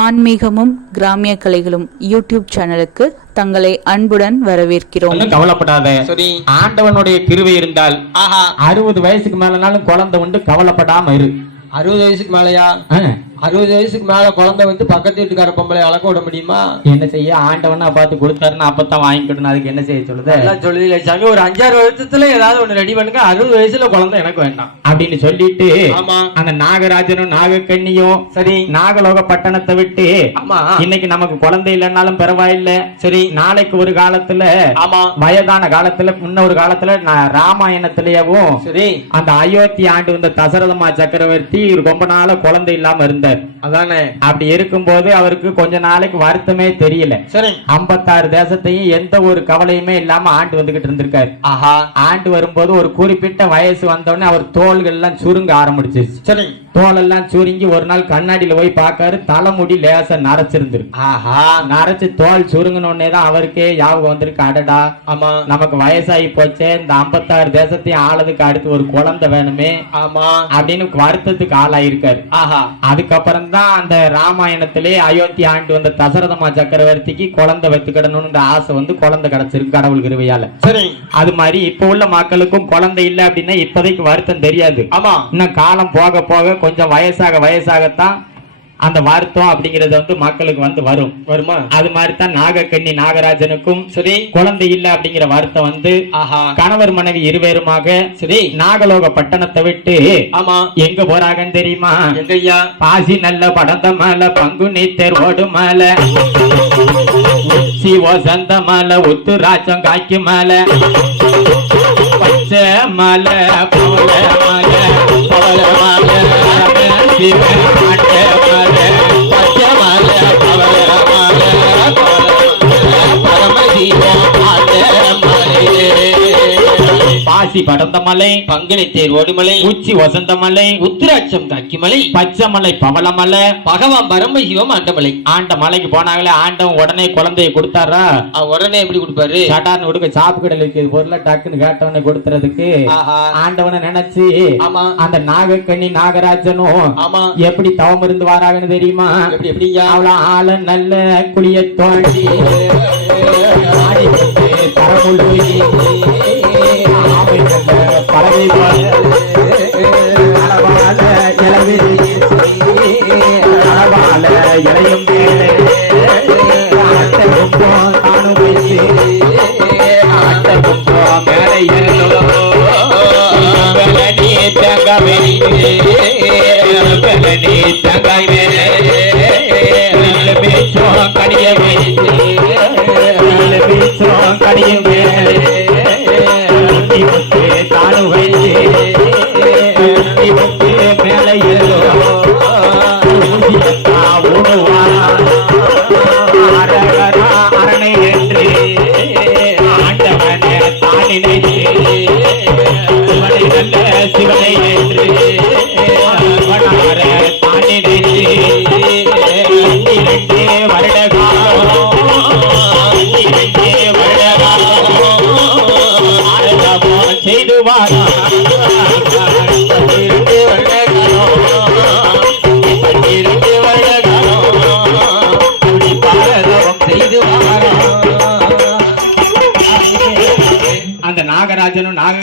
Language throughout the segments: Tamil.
ஆன்மீகமும் கிராமிய கலைகளும் யூடியூப் சேனலுக்கு தங்களை அன்புடன் வரவேற்கிறோம். கவலைப்படாத. சரி. ஆண்டவனுடைய கிருவை இருந்தால் ஆஹா. அறுபது வயசுக்கு மேலனாலும் குழந்தை உண்டு கவலைப்படாம இரு. அறுபது வயசுக்கு மேலயா? அறுபது வயசுக்கு மேல குழந்தை வந்து பக்கத்து வீட்டுக்கார பொம்பளை அளக்க விட முடியுமா? என்ன செய்ய? ஆண்டவனா பார்த்து கொடுத்தாருன்னா அப்பதான் வாங்கிக்கணும் அதுக்கு என்ன செய்ய சொல்லுது? எல்லாம் சொல்லுதில்ல சாமி ஒரு அஞ்சாறு வருஷத்துல ஏதாவது ஒண்ணு ரெடி பண்ணுங்க. அறுபது வயசுல குழந்தை எனக்கு வேண்டாம். அப்படின்னு சொல்லிட்டு ஆமா. அந்த நாகராஜனும் நாகக்கண்ணியும் சரி. நாகலோக பட்டணத்தை விட்டு ஆமா. இன்னைக்கு நமக்கு குழந்தை இல்லைன்னாலும் பரவாயில்ல. சரி. நாளைக்கு ஒரு காலத்துல ஆமா. வயதான காலத்துல முன்ன ஒரு காலத்துல நான் ராமாயணத்திலேயவும் சரி. அந்த அயோத்தி ஆண்டு வந்த தசரதமா சக்கரவர்த்தி ரொம்ப நாள குழந்தை இல்லாம இருந்தார் அதானே? அப்படி இருக்கும்போது அவருக்கு கொஞ்ச நாளைக்கு வருத்தமே தெரியல. சரி. ஐம்பத்தாறு தேசத்தையும் எந்த ஒரு கவலையுமே இல்லாம ஆண்டு வந்துகிட்டு இருந்திருக்காரு. ஆஹா. ஆண்டு வரும்போது ஒரு குறிப்பிட்ட வயசு வந்தோடனே அவர் தோள்கள் எல்லாம் சுருங்க ஆரம்பிச்சிருச்சு. சரி. தோலெல்லாம் சுருங்கி ஒரு நாள் கண்ணாடியில போய் பார்க்காரு தலைமுடி லேசா நரைச்சிருந்திருக்கு. ஆஹா. நரைச்சு தோல் சுருங்கினோடனே தான் அவருக்கே ஞாபகம் வந்திருக்கு. அடடா. ஆமா. நமக்கு வயசாகி போச்சே இந்த ஐம்பத்தாறு தேசத்தையும் ஆளதுக்கு அடுத்து ஒரு குழந்தை வேணுமே ஆமா. அப்படின்னு வருத்தத்துக்கு ஆளாயிருக்காரு. ஆஹா. அதுக்கப்புறம் தான் அந்த ராமாயணத்திலே அயோத்தி ஆண்டு வந்த தசரதமா சக்கரவர்த்திக்கு குழந்தை வெத்துக்கிடணும்ன்ற ஆசை வந்து குழந்தை கிடைச்சிருக்கு கடவுள் கிருவையால சரி. அது மாதிரி இப்ப உள்ள மக்களுக்கும் குழந்தை இல்லை அப்படின்னா இப்போதைக்கு வருத்தம் தெரியாது. ஆமா. இன்னும் காலம் போக போக கொஞ்சம் வயசாக வயசாகத்தான் அந்த வருத்தம் அப்படிங்கறது வந்து மக்களுக்கு வந்து வரும். வருமா? அது மாதிரி தான் நாகக்கண்ணி நாகராஜனுக்கும் சரி. குழந்தை இல்லை அப்படிங்கிற வருத்தம் வந்து ஆஹா. கணவர் மனைவி இருவேருமாக சரி. நாகலோக பட்டணத்தை விட்டு ஆமா. எங்க போறாங்கன்னு தெரியுமா? எங்கய்யா? பாசி நல்ல படந்த மேல பங்குனி தேர்வோடு மேல உச்சி வசந்த மேல உத்துராச்சம் காய்க்கு மேல பச்சை மலை பவள மலை சிவ மலை பாசி படந்த மலை பங்குனி தேர் ஓடுமலை உச்சி வசந்த மலை உத்திராட்சம் காக்கிமலை பச்சை மலை பவள மலை பகவான் பரமசிவம் ஆண்டமலை ஆண்ட மலைக்கு போனாங்களே ஆண்டவன் உடனே குழந்தையை கொடுத்தாரா? உடனே எப்படி கொடுப்பாரு? சட்டார்னு கொடுக்க சாப்பு கடையில் இருக்கிற பொருளை டக்குன்னு கேட்டவனை கொடுத்துறதுக்கு ஆண்டவனை நினைச்சு ஆமா. அந்த நாகக்கண்ணி நாகராஜனும் ஆமா. எப்படி தவம் இருந்து வராங்கன்னு தெரியுமா? அவள ஆள நல்ல குளிய தோண்டி தரமுள்ளி. இளையும்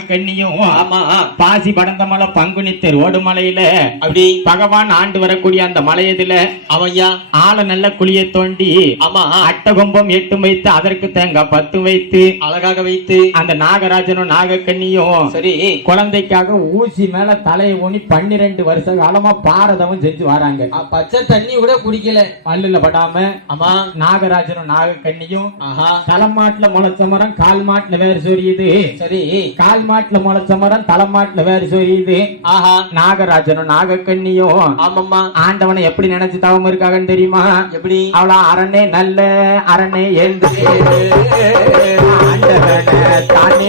கண்ணியும் ஆமா. பாசி படந்த மலை பங்குனி தேர் ஓடுமலையில அப்படி. பகவான் ஆண்டு வரக்கூடிய அந்த மலையதுல அவன்யா ஆள நல்ல குழியை தோண்டி ஆமா. அட்டகொம்பம் எட்டு வைத்து அதற்கு தேங்காய் பத்து வைத்து அழகாக வைத்து. அந்த நாகராஜனும் நாகக்கண்ணியும் சரி. குழந்தைக்காக ஊசி மேல தலையை ஊனி பன்னிரெண்டு வருஷ காலமா பாரதமும் செஞ்சு வராங்க. பச்சை தண்ணி கூட குடிக்கல. பல்லுல படாம ஆமா. நாகராஜனும் நாகக்கண்ணியும் தலைமாட்டுல முளைச்ச மரம் கால் மாட்டுல வேறு சொரியுது. சரி. கால் மாட்டுல முளைச்ச மரம் தலைமாட்டுல வேறு சொரியுது ஆஹா நாகராஜனும் நாகக்கண்ணியும் ஆமாம்மா. ஆண்டவனை எப்படி நினைச்சு தவம் இருக்காங்கன்னு தெரியுமா? எப்படி? அவளா அரணே நல்ல அரணே எழுந்து ஆண்டவனை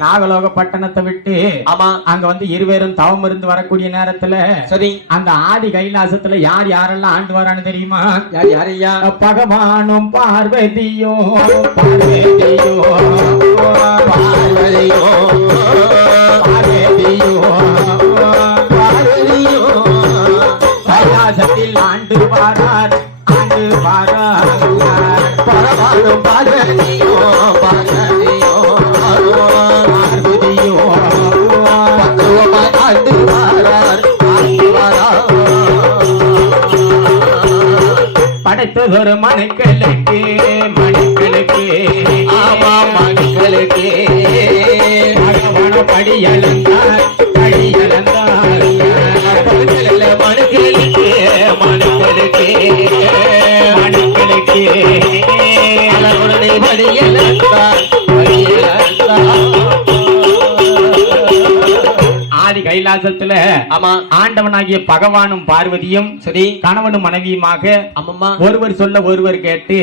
நாகலோக பட்டணத்தை விட்டு ஆமா. அங்க வந்து இருவேரும் தவம் இருந்து வரக்கூடிய நேரத்துல சரி. அந்த ஆதி கைலாசத்துல யார் யாரெல்லாம் ஆண்டு வரான்னு தெரியுமா? யார் யார் ஐயா? பகவானும் பார்வதியோ பார்வதியோ பார்வதியோ பார்வதியோ பார்வதியோ கைலாசத்தில் ஆண்டு வாரார் ஆண்டு வாரார். பகவானும் பார்வதியோ பார்வதியோ படைத்ததொரு மனுக்களுக்கு மனுக்களுக்கு ஆமா மனுக்களுக்கு பகவான கைலாசத்துல ஆமா. ஆண்டவனாகிய பகவானும் பார்வதியும் சரி. கணவனும் மனைவியுமாக ஆமாம்மா. ஒருவர் சொல்ல ஒருவர் கேட்டு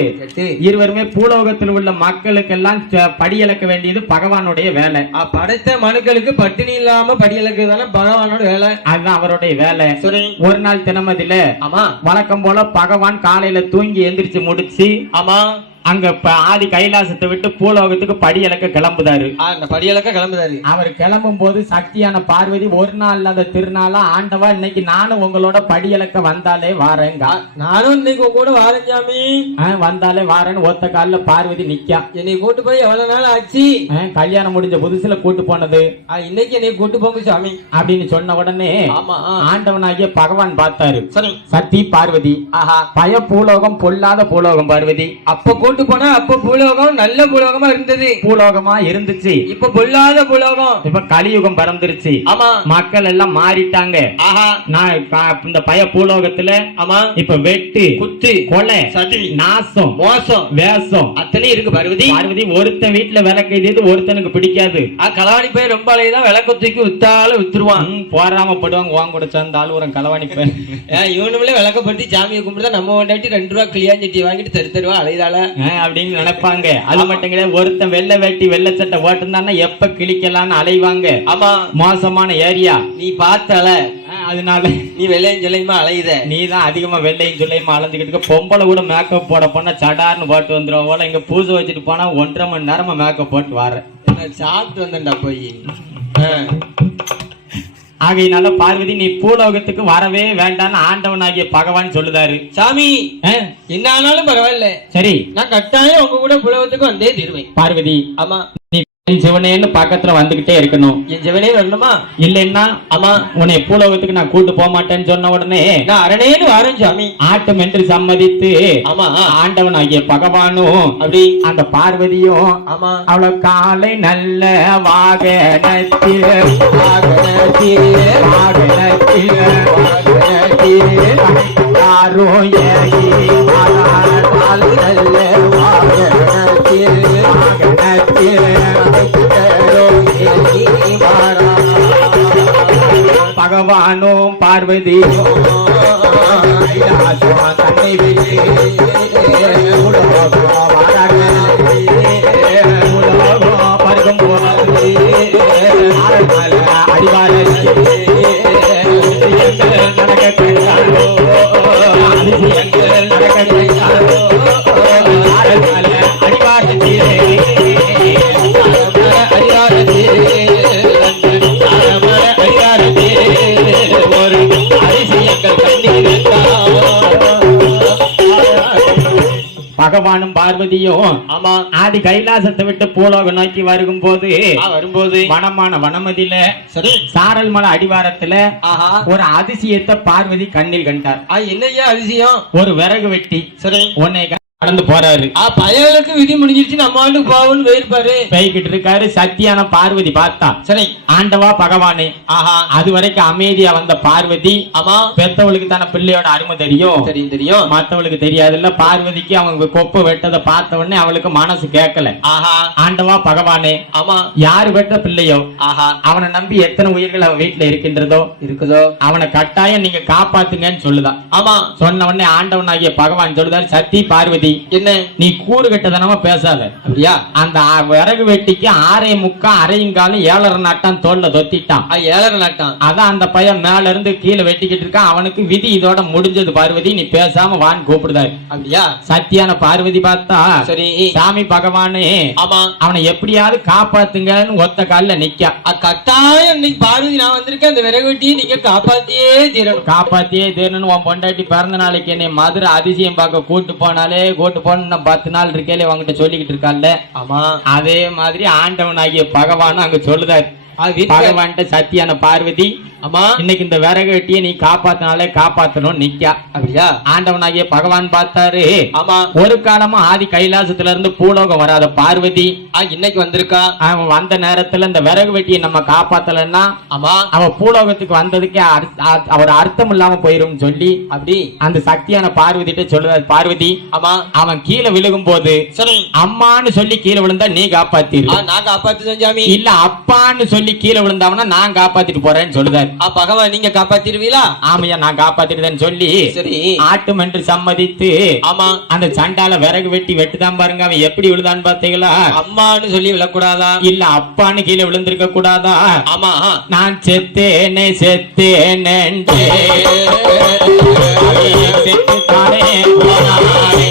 இருவருமே பூலோகத்தில் உள்ள மக்களுக்கெல்லாம் படியளக்க வேண்டியது பகவானுடைய வேலை. படைத்த மனுக்களுக்கு பட்டினி இல்லாம படியலுக்கு தானே பகவானோட வேலை. அதுதான் அவருடைய வேலை. சரி. ஒரு நாள் தினமதியில ஆமா. வழக்கம் போல பகவான் காலையில தூங்கி எந்திரிச்சு முடிச்சு ஆமா. அங்க ஆதி கைலாசத்தை விட்டு பூலோகத்துக்கு படியளக்க கிளம்புதாரு. படியலக்க கிளம்புதாரு. அவர் கிளம்பும் போது சக்தியான பார்வதி ஒரு நாள் இல்லாத திருநாளா ஆண்டவா இன்னைக்கு நானும் உங்களோட படியளக்க வந்தாலே வாரேங்க. நானும் இன்னைக்கு கூட வாரேன் சாமி. வந்தாலே வாரேன்னு ஒத்த கால்ல பார்வதி நிக்கா. என்னை கூட்டு போய் எவ்வளவு நாள் ஆச்சு? கல்யாணம் முடிஞ்ச புதுசுல கூட்டு போனது. இன்னைக்கு என்னை கூட்டு போங்க சாமி. அப்படின்னு சொன்ன உடனே. ஆண்டவனாகிய பகவான் பார்த்தாரு. சரி. சத்தி பார்வதி. ஆஹா. பய பூலோகம் பொல்லாத பூலோகம் பார்வதி. அப்ப கூட்டு போனா அப்ப பூலோகம் நல்ல பூலோகமா இருந்தது. பூலோகமா இருந்துச்சு. இப்ப பொல்லாத பூலோகம். இப்ப கலியுகம் பறந்துருச்சு. ஆமா. மக்கள் எல்லாம் மாறிட்டாங்க. ஆஹா. நான் இந்த பய பூலோகத்துல ஆமா. இப்ப வெட்டு குத்து கொலை சதி நாசம் மோசம் வேஷம். அத்தனை இருக்கு பார்வதி. பார்வதி ஒருத்தன் வீட்டுல விளக்கு எரியுது ஒருத்தனுக்கு பிடிக்காது. ஆ, களவாணி போய் ரொம்ப அலையுதான் விளக்க தூக்கி வித்தாலும் வித்துருவான். ம், போறாம படுவாங்க வாங்க கூட சேர்ந்த ஆளுவரம் களவாணி பேர் இவனுங்களே விளக்கப்படுத்தி சாமியை கும்பிட்டு நம்ம ரெண்டு ரூபா கிளியாஞ்சட்டி வாங்கிட்டு தெரு தெருவா அலைதால அப்படின்னு நினைப்பாங்க. அது மட்டும் கிடையாது ஒருத்தன் வெள்ளை வேட்டி வெள்ளை சட்டை ஓட்டுந்தான்னா எப்ப கிழிக்கலாம்னு அலைவாங்க. ஆமா. மோசமான ஏரியா. நீ பார்த்தால. அதனால நீ வெள்ளையும் சொல்லையுமா அலையுத? நீ தான் அதிகமா வெள்ளையும் சொல்லியுமா இருக்க. பொம்பளை கூட மேக்கப் போட போனா சடார்னு போட்டு வந்துடும் போல. இங்க பூஜை வச்சுட்டு போனா ஒன்றரை மணி நேரமா மேக்கப் போட்டு வர சாப்பிட்டு வந்தேன்டா போய். ஆகையினால பார்வதி நீ பூலோகத்துக்கு வரவே வேண்டாம்னு ஆண்டவனாகிய பகவான் சொல்லுதாரு. சாமி என்ன ஆனாலும் பரவாயில்ல. சரி. நான் கட்டாயம் உங்க கூட புலவத்துக்கு வந்தே தீருவேன். பார்வதி ஆமா. நீ சிவனேன்னு பக்கத்துல வந்துகிட்டே இருக்கணும். என் ஜெவனே வரணுமா? இல்லைன்னா ஆமா உன்னை பூலோகத்துக்கு நான் கூட்டு போக மாட்டேன்னு சொன்ன உடனே நான் அரணேன்னு வாரேன் சாமி. ஆட்டம் என்று சம்மதித்து ஆமா ஆண்டவனாகிய பகவானும் அப்படி. அந்த பார்வதியும் ஆமா அவள காலை நல்ல வாகனத்தில் வாகனத்தில், வாகனத்தில். வாகனத்தில், யாரோ ஏகி காலை நல்ல பகவானும் பார்வதியும். கைலாசம் தன்னை பகவானும் பார்வதியும் ஆமா. ஆதி கைலாசத்தை விட்டு பூலோகம் நோக்கி வரும்போது ஆ, வரும்போது. வனமான வனமதியில சரி. சாரல் மலை அடிவாரத்துல ஒரு அதிசயத்தை பார்வதி கண்ணில் கண்டார். ஆ, என்னய்யா அதிசயம்? ஒரு விறகு வெட்டி சரி. உன்னை கடந்து போறாரு. ஆ பயலுக்கு விதி முடிஞ்சிருச்சு. நம்ம ஆண்டுக்கு போகணும்னு போயிருப்பாரு பேய்கிட்டு இருக்காரு. சத்தியான பார்வதி பார்த்தா. சரி. ஆண்டவா பகவானே. ஆஹா. அது வரைக்கும் அமைதியா வந்த பார்வதி. ஆமா. பெத்தவளுக்கு தானே பிள்ளையோட அருமை தெரியும். தெரியும் தெரியும். மத்தவளுக்கு தெரியாதுல்ல. பார்வதிக்கு அவங்க கொப்பு வெட்டதை பார்த்த உடனே அவளுக்கு மனசு கேட்கல. ஆஹா. ஆண்டவா பகவானே. ஆமா. யாரு பெற்ற பிள்ளையோ? ஆஹா. அவனை நம்பி எத்தனை உயிர்கள் அவன் வீட்டுல இருக்கின்றதோ? இருக்குதோ? அவனை கட்டாயம் நீங்க காப்பாத்துங்கன்னு சொல்லுதான் ஆமா. சொன்ன உடனே ஆண்டவனாகிய பகவான் சொல்லுதார் சத்தி பார்வதி என்ன நீ கூறு கட்டதனமா பேசாத. அப்படியா? அந்த விறகு வெட்டிக்கு ஆறே முக்கா அரையுங்காலும் ஏழரை நாட்டான் தோல்ல தொத்திட்டான். ஏழரை நாட்டான் அதான் அந்த பையன் மேல இருந்து கீழே வெட்டிக்கிட்டு இருக்கான். அவனுக்கு விதி இதோட முடிஞ்சது பார்வதி. நீ பேசாம வான்னு கூப்பிடுதாரு. அப்படியா? சத்தியான பார்வதி பார்த்தா சரி. சாமி பகவானே ஆமா. அவனை எப்படியாவது காப்பாத்துங்கன்னு ஒத்த கால்ல நிக்கா. கட்டாயம் இன்னைக்கு பார்வதி நான் வந்திருக்கேன். அந்த விறகு வெட்டியை நீங்க காப்பாத்தியே தீரணும். காப்பாத்தியே தேர்னு உன் பொண்டாட்டி பிறந்த நாளைக்கு என்னை மதுரை அதிசயம் பார்க்க கூட்டு போனாலே கூட்டு போன இன்னும் பத்து நாள் இருக்கேலே உங்ககிட்ட சொல்லிக்கிட்டு இருக்கான்ல. ஆமா. அதே மாதிரி ஆண்டவனாகிய பகவானும் அங்க சொல்லுதாரு. பகவான்கிட்ட சத்தியான பார்வதி ஆமா. இன்னைக்கு இந்த விறகு வெட்டியை நீ காப்பாத்தினாலே காப்பாத்தணும் நிக்கா அப்படியா? ஆண்டவனாகிய பகவான் பார்த்தாரு. ஆமா. ஒரு காலமா ஆதி கைலாசத்துல இருந்து பூலோகம் வராத பார்வதி. இன்னைக்கு வந்திருக்கா? அவன் வந்த நேரத்துல இந்த விறகு வெட்டியை நம்ம காப்பாத்தலன்னா ஆமா. அவ பூலோகத்துக்கு வந்ததுக்கே அவர் அர்த்தம் இல்லாம போயிரும் சொல்லி அப்படி. அந்த சக்தியான பார்வதிட்ட சொல்லுவார் பார்வதி ஆமா. அவன் கீழே விழுகும் போது சரி. அம்மான்னு சொல்லி கீழே விழுந்தா நீ காப்பாத்திரு. நான் காப்பாத்துதேன் சாமி. இல்ல அப்பான்னு சொல்லி கீழே விழுந்தாவனா நான் காப்பாத்திட்டு போறேன்னு சொல்லுதாரு. பகவான் நீங்க காப்பாத்திருவீங்களா ஆமையா நான் காப்பாத்திட்டுதேன்னு சொல்லி சரி. ஆட்டும் என்று சம்மதித்து ஆமா. அந்த சண்டால விறகு வெட்டி வெட்டுதான் பாருங்க அவன் எப்படி விழுதான்னு பாத்தீங்களா அம்மான்னு சொல்லி விழக்கூடாதா? இல்ல அப்பான்னு கீழே விழுந்திருக்க கூடாதா? ஆமா. நான் செத்தேனே செத்தேனே செத்துத்தானே போனானே.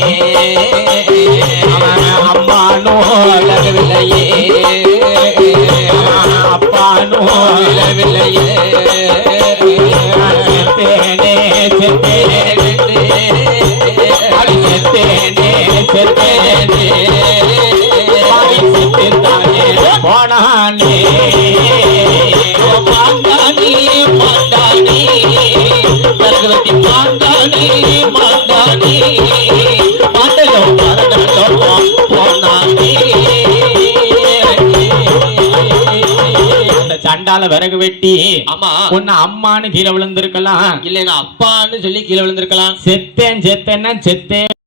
போனானே மாண்டானே மாண்டானே பகவதி மாண்டானே மாண்டானே மாண்டலோ மரணலோ போனானே அந்த சண்டால விறகு வெட்டி ஆமா. உன்னை அம்மான்னு கீழே விழுந்திருக்கலாம். இல்லைன்னா அப்பான்னு சொல்லி கீழே விழுந்திருக்கலாம். செத்தேன் செத்தேன்னா செத்தேன்.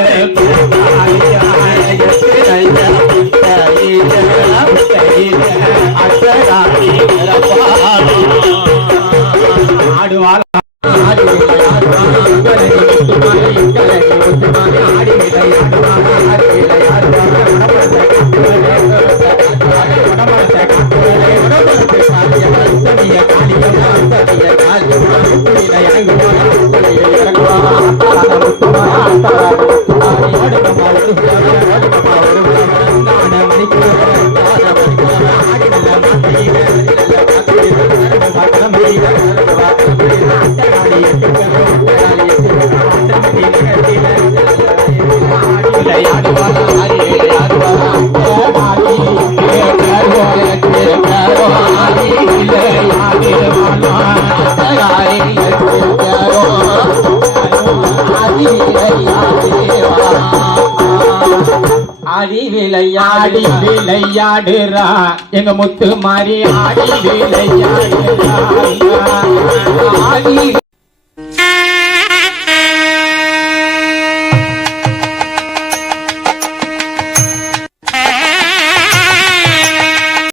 Yeah. ஆடி விளையாடி விளையாடுறா. எங்க முத்து மாறி ஆடி விளையாடுறா. ஆடி